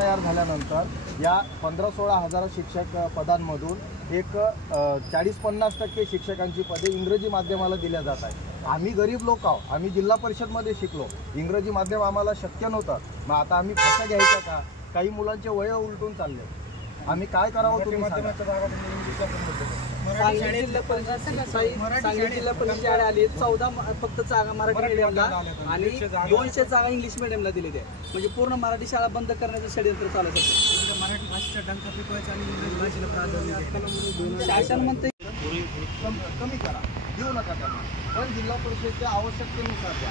तयार झाल्यानंतर या 15-16 हजार शिक्षक पदांमधून एक 40-50% शिक्षकांची पदे इंग्रजी माध्यमाला दिल्या जात आहेत। आम्ही गरीब लोक आहोत, आम्ही जिल्हा परिषदमध्ये शिकलो, इंग्रजी माध्यम आम्हाला शक्य नव्हतं। मग आता आम्ही कसं घ्यायचं का? काही मुलांचे वय उलटून चालले, आम्ही काय करावं तुम्ही सांगा। सांगली जिल्हा परिषद शाळा आली 14 फक्त जागा मराठी मीडियमला आणि 200 जागा इंग्लिश मीडियमला दिलेल्या आहे। म्हणजे पूर्ण मराठी शाळा बंद करण्याचं षडयंत्र चालू आहे। मराठी भाषेचा डंका पिकवायचा आणि इंग्रजी भाषेला प्राधान्य शासन म्हणते कमी करा, देऊ नका त्यांना, पण जिल्हा परिषदेच्या आवश्यकतेनुसार द्या।